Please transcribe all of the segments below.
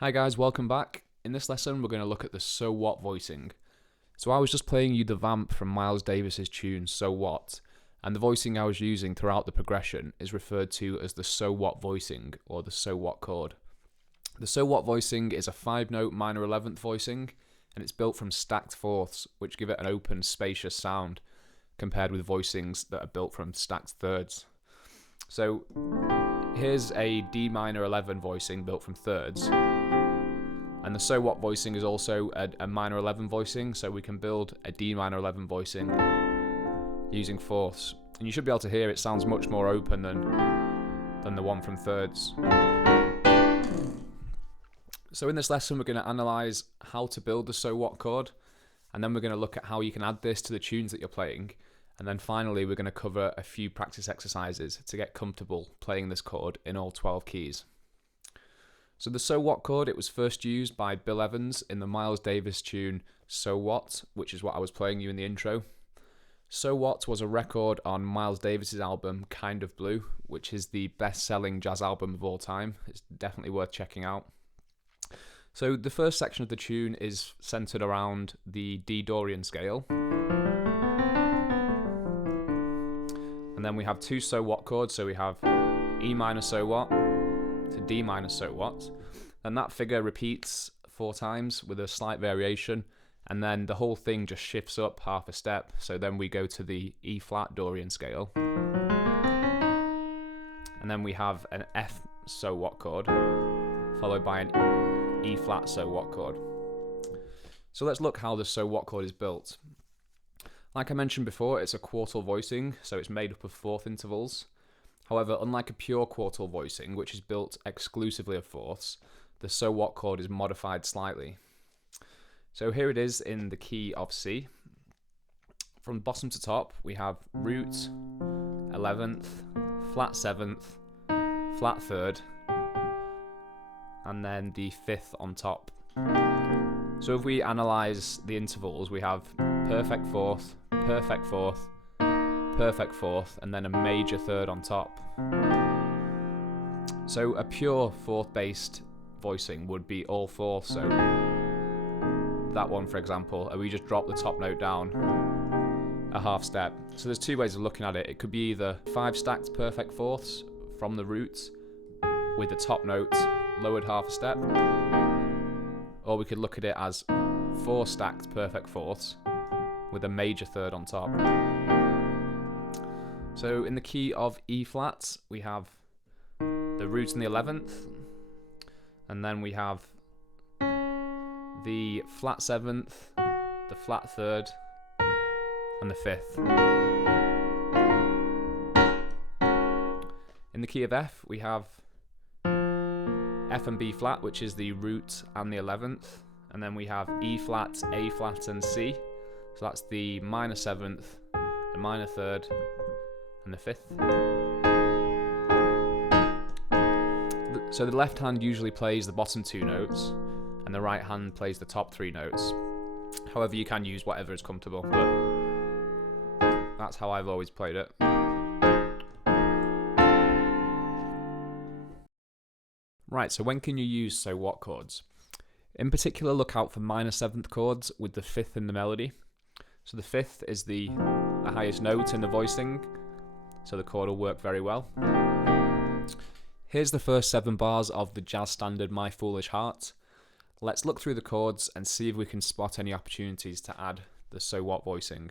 Hi guys, welcome back. In this lesson we're going to look at the So What voicing. So I was just playing you the vamp from Miles Davis's tune So What, and the voicing I was using throughout the progression is referred to as the So What voicing, or the So What chord. The So What voicing is a 5-note minor 11th voicing, and it's built from stacked fourths, which give it an open, spacious sound, compared with voicings that are built from stacked thirds. So here's a D minor 11 voicing built from thirds. And the So What voicing is also a minor 11 voicing, so we can build a D minor 11 voicing using fourths. And you should be able to hear it sounds much more open than the one from thirds. So in this lesson we're going to analyse how to build the So What chord, and then we're going to look at how you can add this to the tunes that you're playing, and then finally we're going to cover a few practice exercises to get comfortable playing this chord in all 12 keys. So the So What chord, it was first used by Bill Evans in the Miles Davis tune So What, which is what I was playing you in the intro. So What was a record on Miles Davis's album Kind of Blue, which is the best-selling jazz album of all time. It's definitely worth checking out. So the first section of the tune is centered around the D Dorian scale. And then we have two So What chords, so we have E minor So What to D minor So What, and that figure repeats 4 times with a slight variation, and then the whole thing just shifts up half a step, so then we go to the E flat Dorian scale, and then we have an F So What chord followed by an E flat So What chord. So let's look how the So What chord is built. Like I mentioned before, it's a quartal voicing, so it's made up of fourth intervals. However, unlike a pure quartal voicing, which is built exclusively of fourths, the So What chord is modified slightly. So here it is in the key of C. From bottom to top, we have root, 11th, flat 7th, flat 3rd, and then the 5th on top. So if we analyse the intervals, we have perfect 4th, perfect 4th, perfect 4th, and then a major 3rd on top. So a pure 4th based voicing would be all 4th, so that one for example, we just drop the top note down a half step. So there's 2 ways of looking at it. It could be either 5 stacked perfect 4ths from the root with the top note lowered half a step, or we could look at it as 4 stacked perfect 4ths with a major 3rd on top. So in the key of E flat, we have the root in the 11th, and then we have the flat 7th, the flat 3rd, and the 5th. In the key of F, we have F and B flat, which is the root and the 11th, and then we have E flat, A flat, and C. So that's the minor 7th, the minor 3rd, and the 5th. So the left hand usually plays the bottom 2 notes, and the right hand plays the top 3 notes. However, you can use whatever is comfortable, but that's how I've always played it. Right, so when can you use So What chords? In particular, look out for minor 7th chords with the 5th in the melody. So the 5th is the highest note in the voicing, so the chord will work very well. Here's the first 7 bars of the jazz standard My Foolish Heart. Let's look through the chords and see if we can spot any opportunities to add the So What voicing.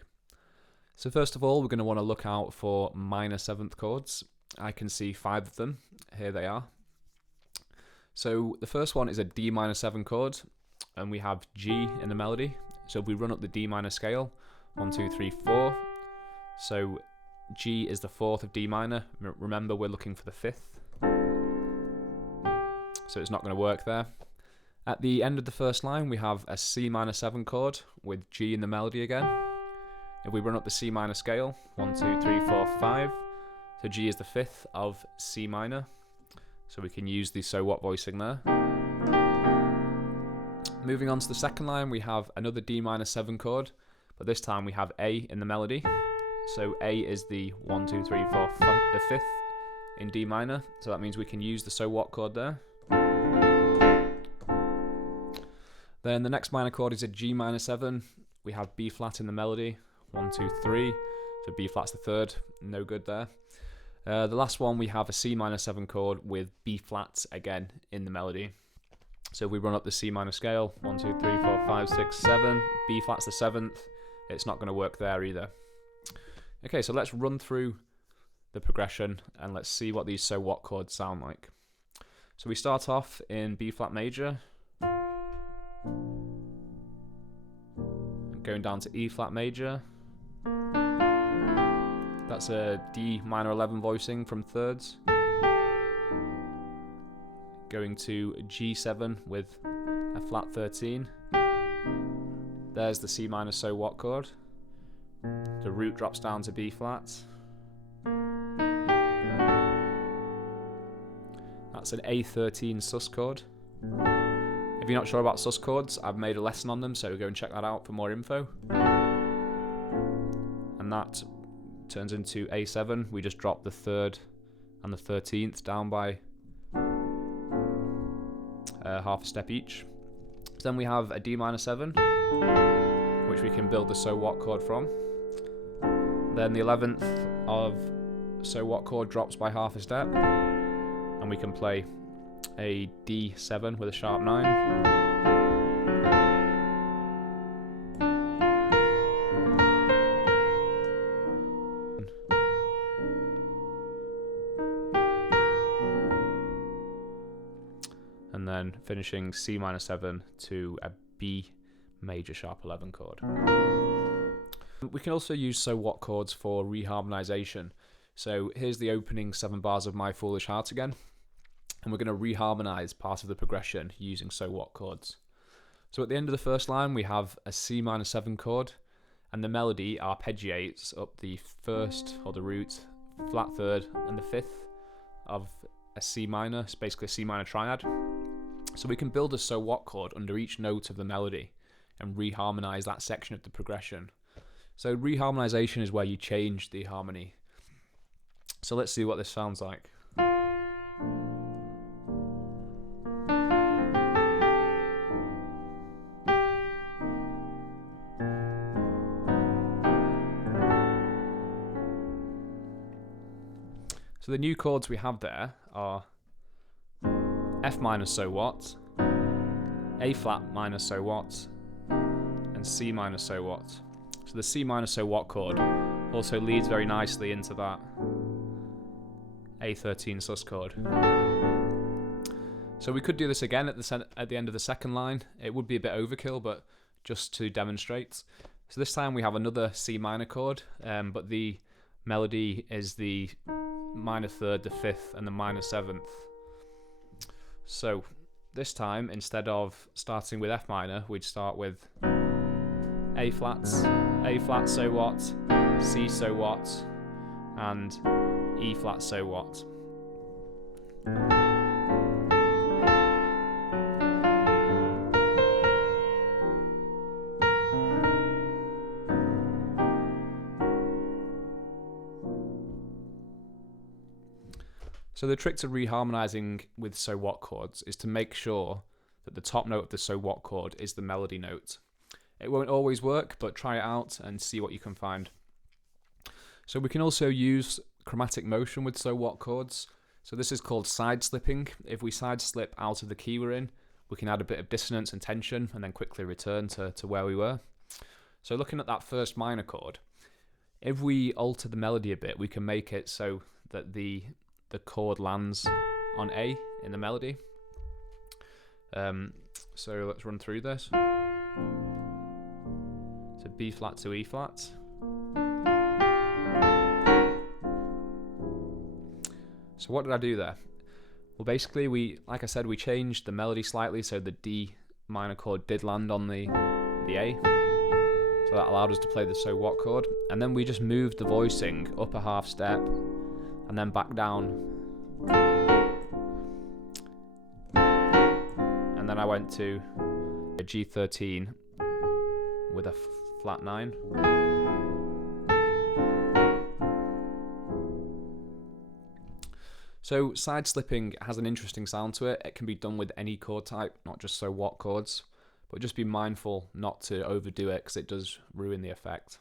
So first of all, we're going to want to look out for minor 7th chords. I can see 5 of them. Here they are. So the first one is a D minor 7 chord, and we have G in the melody. So if we run up the D minor scale, 1, 2, 3, 4. So G is the 4th of D minor. Remember, we're looking for the 5th. So it's not going to work there. At the end of the first line, we have a C minor 7 chord with G in the melody again. If we run up the C minor scale, 1, 2, 3, 4, 5. So G is the 5th of C minor. So we can use the So What voicing there. Moving on to the second line, we have another D minor 7 chord, but this time we have A in the melody. So A is the 1, 2, 3, 4, 5, the 5th in D minor. So that means we can use the So What chord there. Then the next minor chord is a G minor 7. We have B flat in the melody, 1, 2, 3. So B flat's the third, no good there. The last one, we have a C minor 7 chord with B flat again in the melody. So if we run up the C minor scale, 1, 2, 3, 4, 5, 6, 7, B flat's the 7th, it's not going to work there either. Okay, so let's run through the progression and let's see what these so what chords sound like. So we start off in B flat major, going down to E flat major. That's a D minor 11 voicing from thirds. Going to G7 with a flat 13. There's the C minor so what chord. The root drops down to B flat. That's an A13 sus chord. If you're not sure about sus chords, I've made a lesson on them, so go and check that out for more info. And that turns into A7. We just drop the 3rd and the 13th down by half a step each. So then we have a D minor 7, which we can build the so what chord from. Then the 11th of so what chord drops by half a step, and we can play a D7 with a sharp 9. And then finishing C minor 7 to a B major sharp 11 chord. We can also use so what chords for reharmonization. So here's the opening 7 bars of My Foolish Heart again, and we're going to reharmonize part of the progression using so what chords. So at the end of the first line we have a C minor 7 chord, and the melody arpeggiates up the first, or the root, flat 3rd and the 5th of a C minor. It's basically a C minor triad. So we can build a so what chord under each note of the melody and reharmonize that section of the progression. So reharmonization is where you change the harmony. So let's see what this sounds like. So the new chords we have there are F minor so what, A flat minor so what, and C minor so what. So the C minor so what chord also leads very nicely into that A13 sus chord. So we could do this again at the end of the second line. It would be a bit overkill, but just to demonstrate. So this time we have another C minor chord, but the melody is the minor 3rd, the 5th, and the minor 7th. So this time, instead of starting with F minor, we'd start with A flat so what, C so what, and E flat so what. So the trick to reharmonizing with so what chords is to make sure that the top note of the so what chord is the melody note. It won't always work, but try it out and see what you can find. So we can also use chromatic motion with so what chords. So this is called side slipping. If we side slip out of the key we're in, we can add a bit of dissonance and tension and then quickly return to where we were. So looking at that first minor chord, if we alter the melody a bit, we can make it so that the chord lands on A in the melody. So let's run through this. So B flat to E flat. So what did I do there? Well, basically like I said, we changed the melody slightly, so the D minor chord did land on the A. So that allowed us to play the so what chord, and then we just moved the voicing up a half step and then back down. And then I went to a G13 with a flat 9. So side slipping has an interesting sound to it. It can be done with any chord type, not just so what chords. but just be mindful not to overdo it because it does ruin the effect.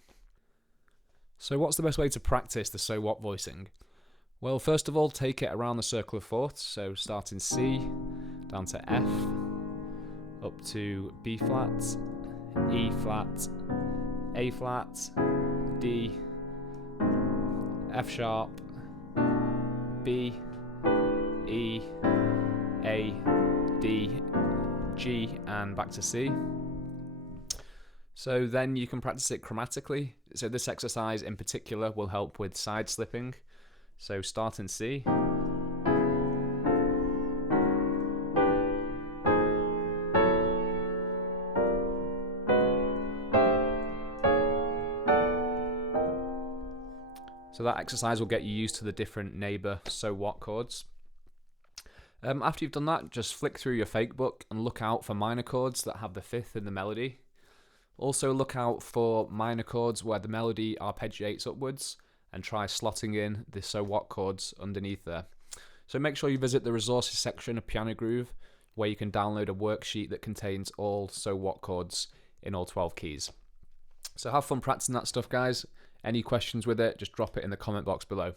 So what's the best way to practice the so what voicing? Well, first of all, take it around the circle of fourths, so start in C, down to F, up to B flat, E flat, A flat, D, F sharp, B, E, A, D, G, and back to C. So then you can practice it chromatically. So this exercise in particular will help with side slipping. So start in C. So that exercise will get you used to the different neighbour so what chords. After you've done that, just flick through your fake book and look out for minor chords that have the fifth in the melody. Also look out for minor chords where the melody arpeggiates upwards, and try slotting in the so what chords underneath there. So make sure you visit the resources section of Piano Groove, where you can download a worksheet that contains all so what chords in all 12 keys. So have fun practicing that stuff, guys. Any questions with it, just drop it in the comment box below.